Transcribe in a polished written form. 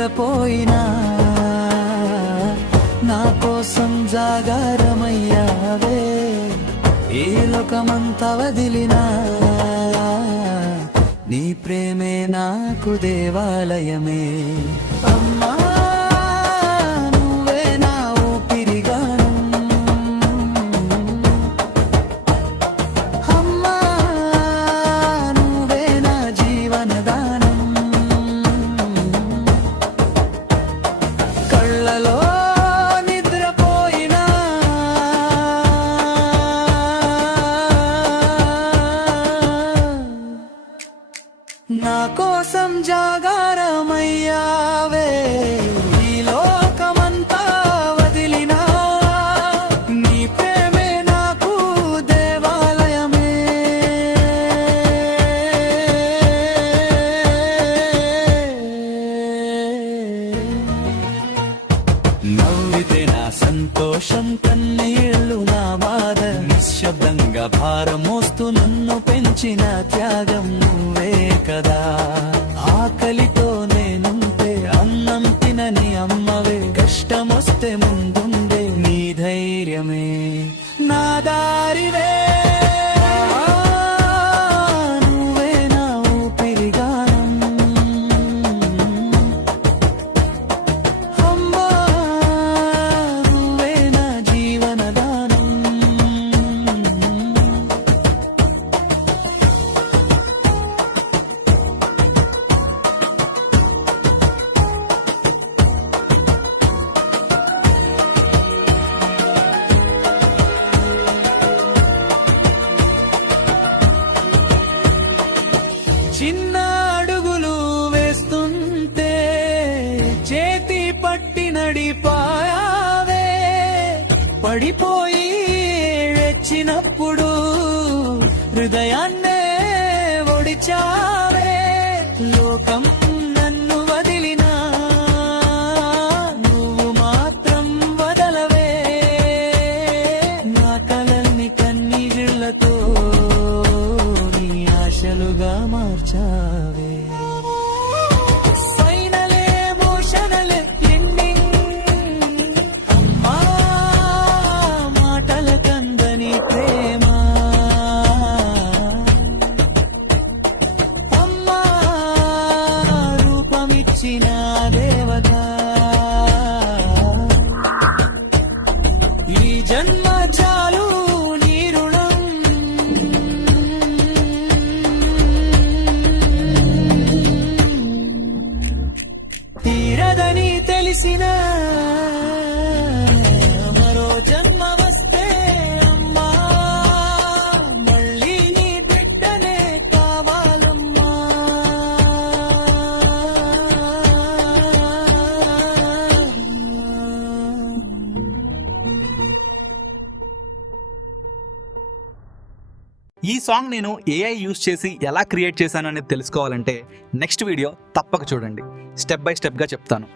నిద్రపోయినా నా కోసం జాగారమయ్యావే. ఈ లోకమంతా వదిలినా నీ ప్రేమే నాకు దేవాలయమే. అమ్మా నువ్వే నా ఊపిరిగాను, అమ్మా నువ్వే నా జీవనదానం. కళ్ళలో నిద్రపోయినా నా కోసం జాగారమయ్యావే. ఈ లోకమంతా వదిలినా నీ ప్రేమే నాకు దేవాలయమే. నవ్వితే నా సంతోషం, కన్నీళ్ళు నా బాధ. నిశ్శబ్దంగా భారం మోస్తూ నన్ను పెంచిన త్యాగం నువ్వే కదా. ఆకలితో నేనుంటే అన్నం తినని అమ్మవే. కష్టమొస్తే ముందుండే నీ ధైర్యమే నా దారివే. నువ్వే నా ఊపిరిగానం, అమ్మా నువ్వే నా జీవనదానం. చిన్న అడుగులు వేస్తుంటే చేతి పట్టి నడిపాయావే. పడిపోయి వచ్చినప్పుడు హృదయాన్నే ఒడిచావే. లోకం నన్ను వదిలినా నువ్వు మాత్రం వదలవే. నా కలల్ని కన్నీళ్ళతో నీ ఆశలుగా మార్చావే. ఫైనల్ ఎమోషనల్ ఎండింగ్, అమ్మా మాటల కందని ప్రేమ. అమ్మా రూపమిచ్చిన దేవత. ఈ జన్మ చాలు నీ రుణం. తీరదని తెలిసిన మరో జన్మ వస్తే అమ్మా మళ్ళీ నీ బిడ్డనే కావాలమ్మా. ఈ సాంగ్ నేను ఏఐ యూస్ చేసి ఎలా క్రియేట్ చేశాను అనేది తెలుసుకోవాలంటే నెక్స్ట్ వీడియో తప్పక చూడండి. స్టెప్ బై స్టెప్గా చెప్తాను.